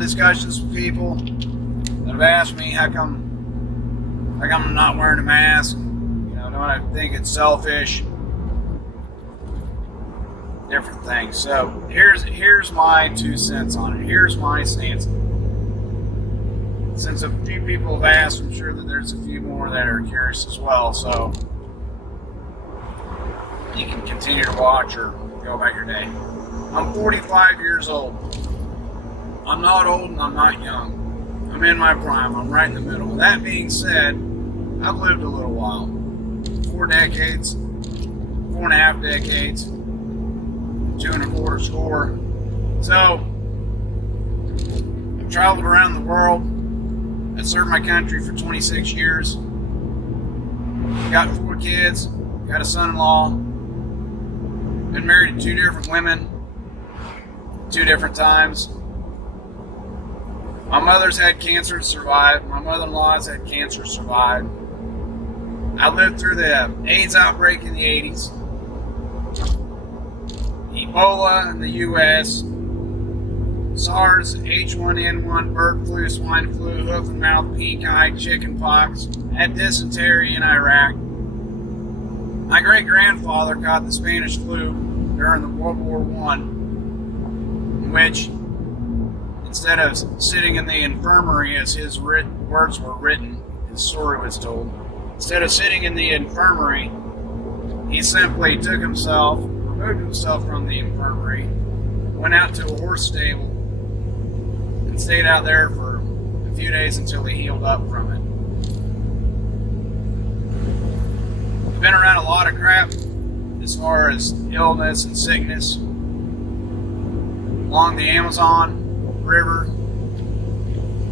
discussions with people that have asked me how come I'm not wearing a mask. Don't I think it's selfish? Different things. So here's my 2 cents on it. Here's my stance. Since a few people have asked, I'm sure that there's a few more that are curious as well. So you can continue to watch or go about your day. I'm 45 years old. I'm not old and I'm not young. I'm in my prime. I'm right in the middle. That being said, I've lived a little while. 4 decades, 4.5 decades, 2.25 score. So, I've traveled around the world. I served my country for 26 years. Got 4 kids, got a son-in-law. Been married to 2 different women, 2 different times. My mother's had cancer, survived. My mother-in-law's had cancer, survived. I lived through the AIDS outbreak in the 80s, Ebola in the U.S., SARS, H1N1, bird flu, swine flu, hoof and mouth, pink eye, chicken pox, had dysentery in Iraq. My great-grandfather caught the Spanish flu during the World War I, in which, instead of sitting in the infirmary as his words were written, his story was told, instead of sitting in the infirmary, he simply took himself, removed himself from the infirmary, went out to a horse stable, and stayed out there for a few days until he healed up from it. I've been around a lot of crap as far as illness and sickness along the Amazon River,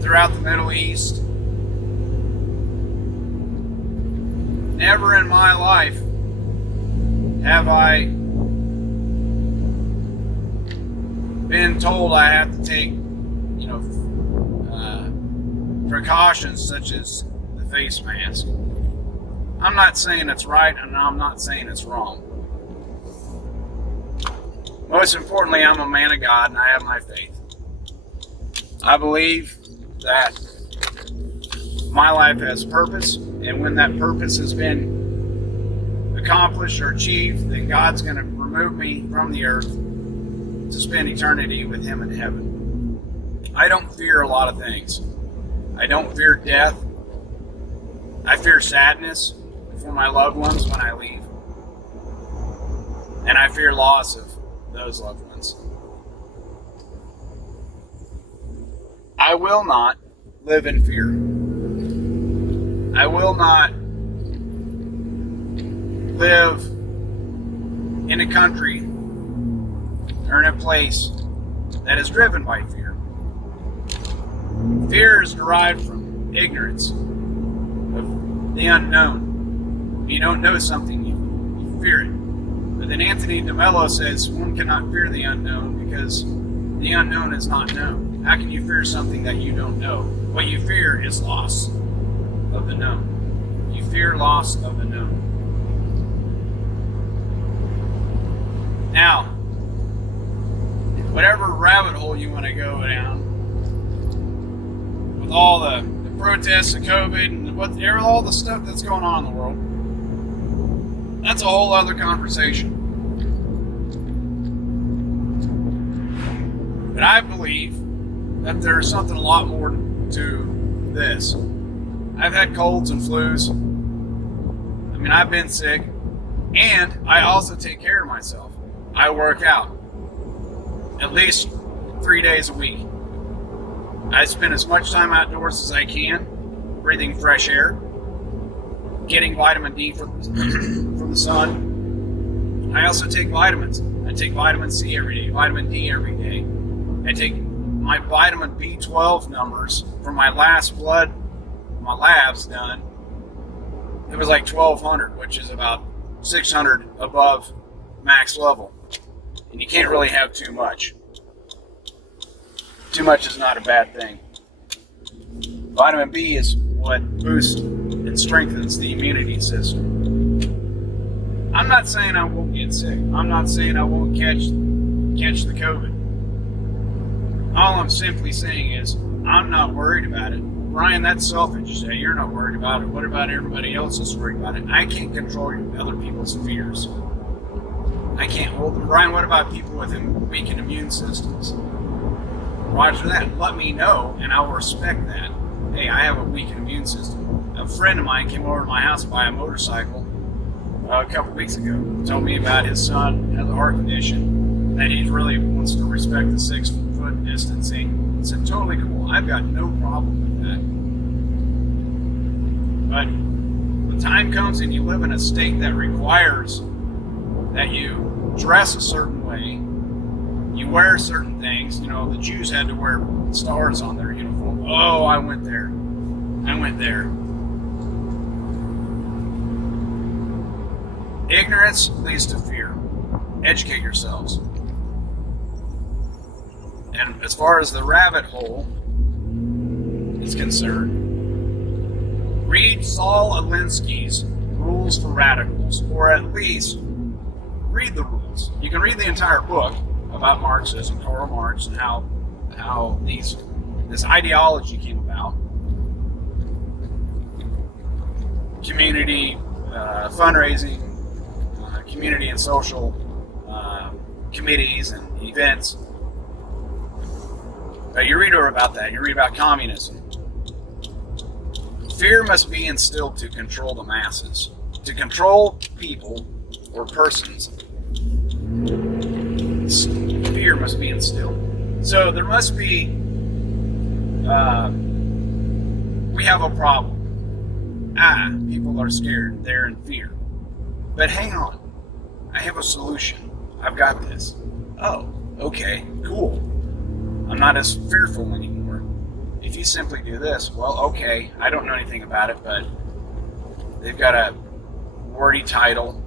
throughout the Middle East. Never in my life have I been told I have to take, precautions such as the face mask. I'm not saying it's right, and I'm not saying it's wrong. Most importantly, I'm a man of God, and I have my faith. I believe that my life has purpose, and when that purpose has been accomplished or achieved, then God's going to remove me from the earth to spend eternity with Him in heaven. I don't fear a lot of things. I don't fear death. I fear sadness for my loved ones when I leave. And I fear loss of those loved ones. I will not live in fear. I will not live in a country or in a place that is driven by fear. Fear is derived from ignorance of the unknown. If you don't know something, you fear it. But then Anthony DeMello says one cannot fear the unknown because the unknown is not known. How can you fear something that you don't know? What you fear is loss of the known. You fear loss of the known. Now, whatever rabbit hole you want to go down, with all the protests of COVID and all the stuff that's going on in the world, that's a whole other conversation. But I believe that there's something a lot more to this. I've had colds and flus. I mean, I've been sick. And I also take care of myself. I work out at least 3 days a week. I spend as much time outdoors as I can, breathing fresh air, getting vitamin D from the sun. I also take vitamins. I take vitamin C every day, vitamin D every day. I take my vitamin B12 numbers from my last my labs done. It was like 1,200, which is about 600 above max level. And you can't really have too much. Too much is not a bad thing. Vitamin B is what boosts and strengthens the immunity system. I'm not saying I won't get sick. I'm not saying I won't catch the COVID. All I'm simply saying is, I'm not worried about it. Brian, that's selfish. You say you're not worried about it. What about everybody else that's worried about it? I can't control other people's fears. I can't. Well, Brian, what about people with weakened immune systems? Roger that. Let me know, and I'll respect that. Hey, I have a weakened immune system. A friend of mine came over to my house to buy a motorcycle a couple weeks ago. Told me about his son has a heart condition, that he really wants to respect the 6 foot distancing. I said, totally cool. I've got no problem with that. But when time comes and you live in a state that requires that you dress a certain way, you wear certain things. You know, the Jews had to wear stars on their uniform. Oh, I went there. Ignorance leads to fear. Educate yourselves. And as far as the rabbit hole is concerned, read Saul Alinsky's Rules for Radicals, or at least read the rules. You can read the entire book about Marxism, Karl Marx, and how this ideology came about. Community fundraising, community and social committees and events. You read about that. You read about communism. Fear must be instilled to control the masses. To control people or persons, fear must be instilled. So there must be, we have a problem. People are scared. They're in fear. But hang on. I have a solution. I've got this. Oh, okay, cool. I'm not as fearful anymore. If you simply do this, well, okay, I don't know anything about it, but they've got a wordy title.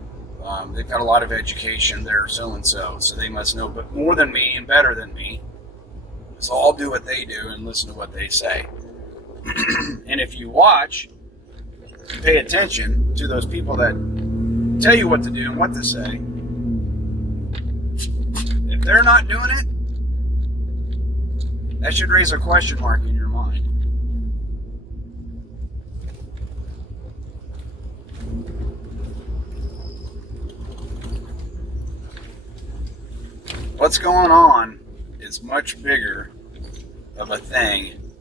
They've got a lot of education. They're so-and-so, so they must know but more than me and better than me. So I'll do what they do and listen to what they say. And if you watch, pay attention to those people that tell you what to do and what to say. If they're not doing it, that should raise a question mark in your mind. What's going on is much bigger of a thing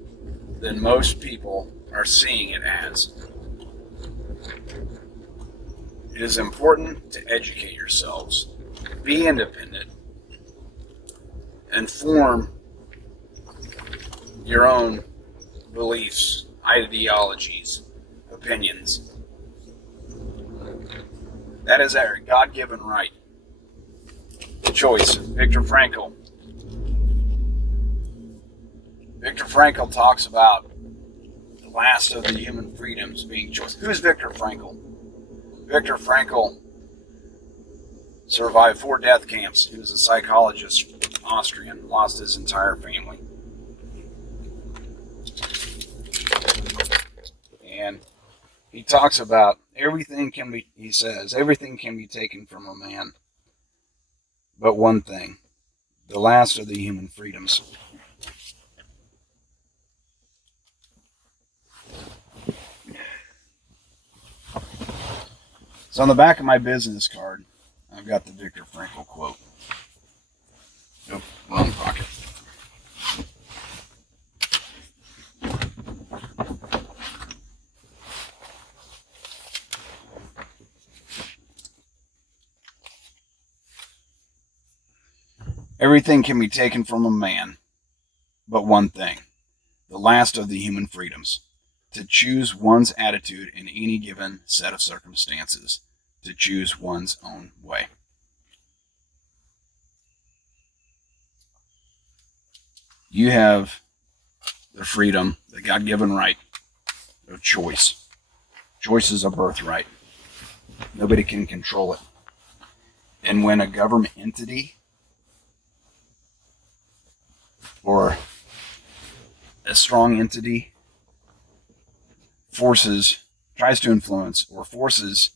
than most people are seeing it as. It is important to educate yourselves, be independent, and form your own beliefs, ideologies, opinions. That is our God-given right. Choice. Viktor Frankl. Viktor Frankl talks about the last of the human freedoms being choice. Who's Viktor Frankl? Viktor Frankl survived 4 death camps. He was a psychologist, Austrian, lost his entire family. And he talks about everything can be, he says, everything can be taken from a man, but one thing, the last of the human freedoms. So on the back of my business card, I've got the Viktor Frankl quote. Nope, wrong pocket. Everything can be taken from a man, but one thing, the last of the human freedoms, to choose one's attitude in any given set of circumstances, to choose one's own way. You have the freedom, the God-given right of choice. Choice is a birthright. Nobody can control it. And when a government entity or a strong entity tries to influence or forces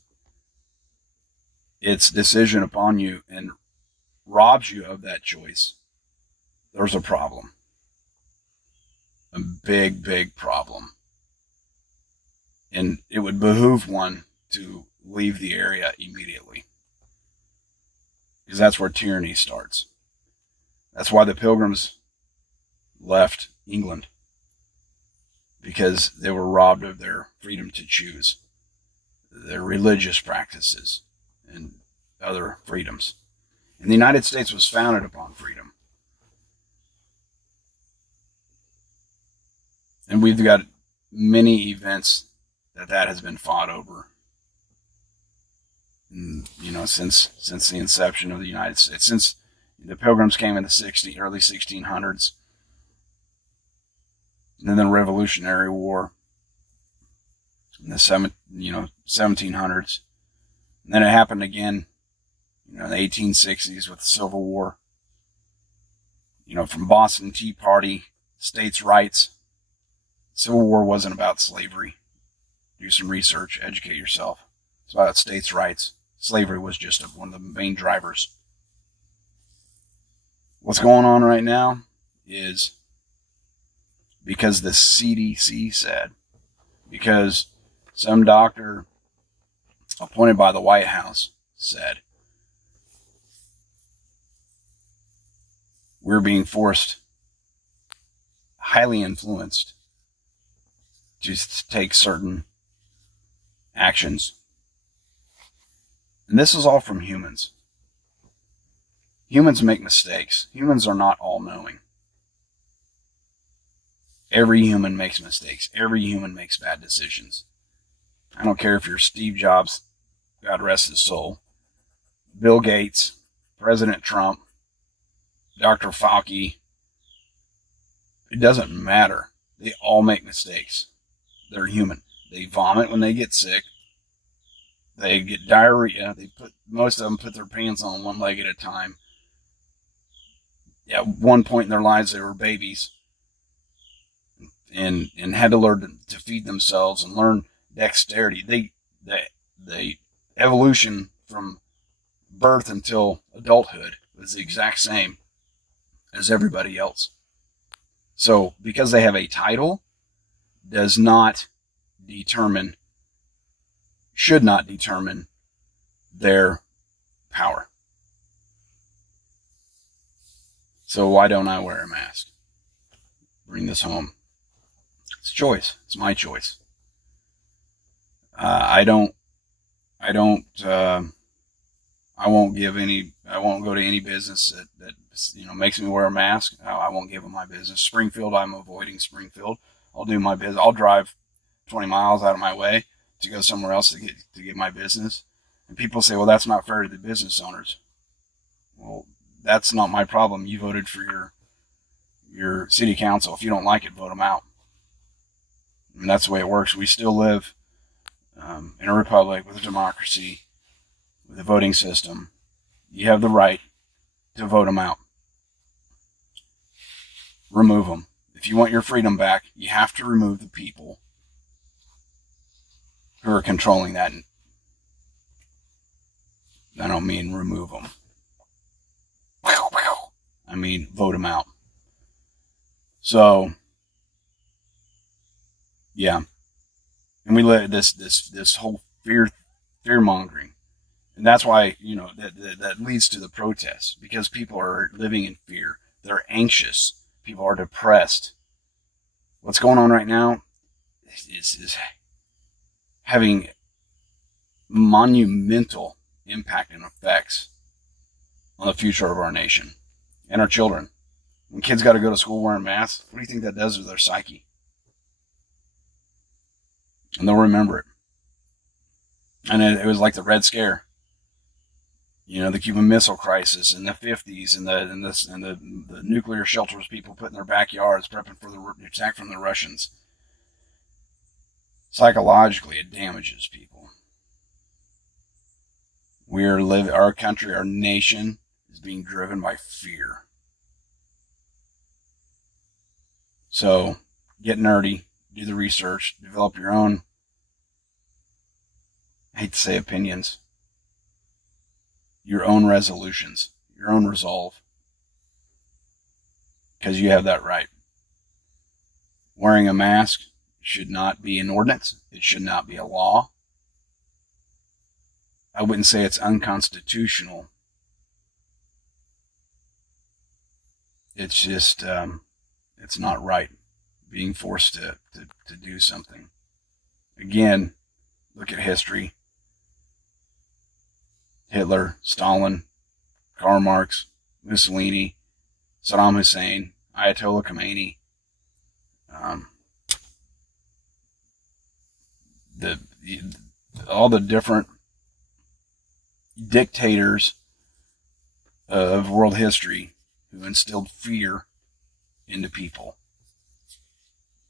its decision upon you and robs you of that choice, there's a problem. a big, big problem. And it would behoove one to leave the area immediately, because that's where tyranny starts. That's why the Pilgrims left England, because they were robbed of their freedom to choose, their religious practices, and other freedoms. And the United States was founded upon freedom. And we've got many events that has been fought over, since the inception of the United States, since the Pilgrims came in the early 1600s, and then the Revolutionary War in the 1700s, and then it happened again, in the 1860s with the Civil War. From Boston Tea Party, states' rights. Civil War wasn't about slavery. Do some research, educate yourself. It's about states' rights. Slavery was just one of the main drivers. What's going on right now is because the CDC said, because some doctor appointed by the White House said, we're being forced, highly influenced, to take certain actions. And this is all from humans. Humans make mistakes. Humans are not all-knowing. Every human makes mistakes. Every human makes bad decisions. I don't care if you're Steve Jobs, God rest his soul, Bill Gates, President Trump, Dr. Fauci. It doesn't matter. They all make mistakes. They're human. They vomit when they get sick. They get diarrhea. Most of them put their pants on one leg at a time. At one point in their lives, they were babies and had to learn to feed themselves and learn dexterity. The evolution from birth until adulthood was the exact same as everybody else. So because they have a title does not determine, should not determine their power. So why don't I wear a mask? Bring this home. It's a choice. It's my choice. I won't go to any business that makes me wear a mask. I won't give them my business. Springfield, I'm avoiding Springfield. I'll do my business. I'll drive 20 miles out of my way to go somewhere else to get my business. And people say, well, that's not fair to the business owners. Well, that's not my problem. You voted for your city council. If you don't like it, vote them out. And that's the way it works. We still live in a republic with a democracy, with a voting system. You have the right to vote them out. Remove them. If you want your freedom back, you have to remove the people who are controlling that. I don't mean remove them. I mean vote them out. So, yeah. And we live this whole fear mongering. And that's why, that leads to the protests, because people are living in fear. They're anxious. People are depressed. What's going on right now is having monumental impact and effects on the future of our nation and our children. When kids got to go to school wearing masks, what do you think that does to their psyche? And they'll remember it. And it was like the Red Scare. The Cuban Missile Crisis in the 50s, and the nuclear shelters people put in their backyards prepping for the attack from the Russians. Psychologically, it damages people. Our country, our nation is being driven by fear. So get nerdy, do the research, develop your own, I hate to say opinions, your own resolutions, your own resolve, because you have that right. Wearing a mask should not be an ordinance. It should not be a law. I wouldn't say it's unconstitutional. It's just, it's not right being forced to do something. Again, look at history. Hitler, Stalin, Karl Marx, Mussolini, Saddam Hussein, Ayatollah Khomeini, all the different dictators of world history who instilled fear into people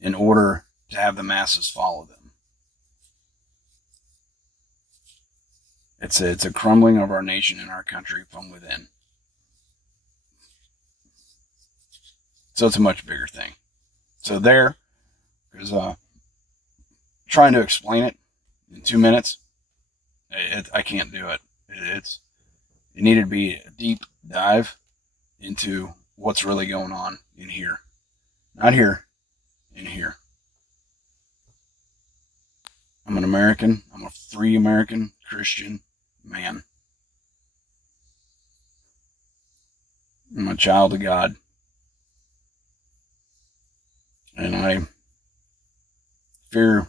in order to have the masses follow them. It's a crumbling of our nation and our country from within. So it's a much bigger thing. So there is trying to explain it in 2 minutes. I can't do it. It needed to be a deep dive into what's really going on in here. Not here, in here. I'm an American. I'm a free American Christian man. I'm a child of God. And I fear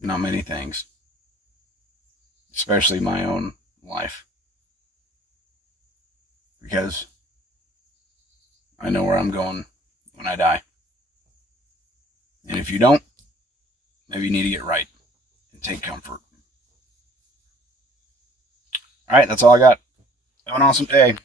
not many things, especially my own life, because I know where I'm going when I die. And if you don't, maybe you need to get right and take comfort. All right, that's all I got. Have an awesome day.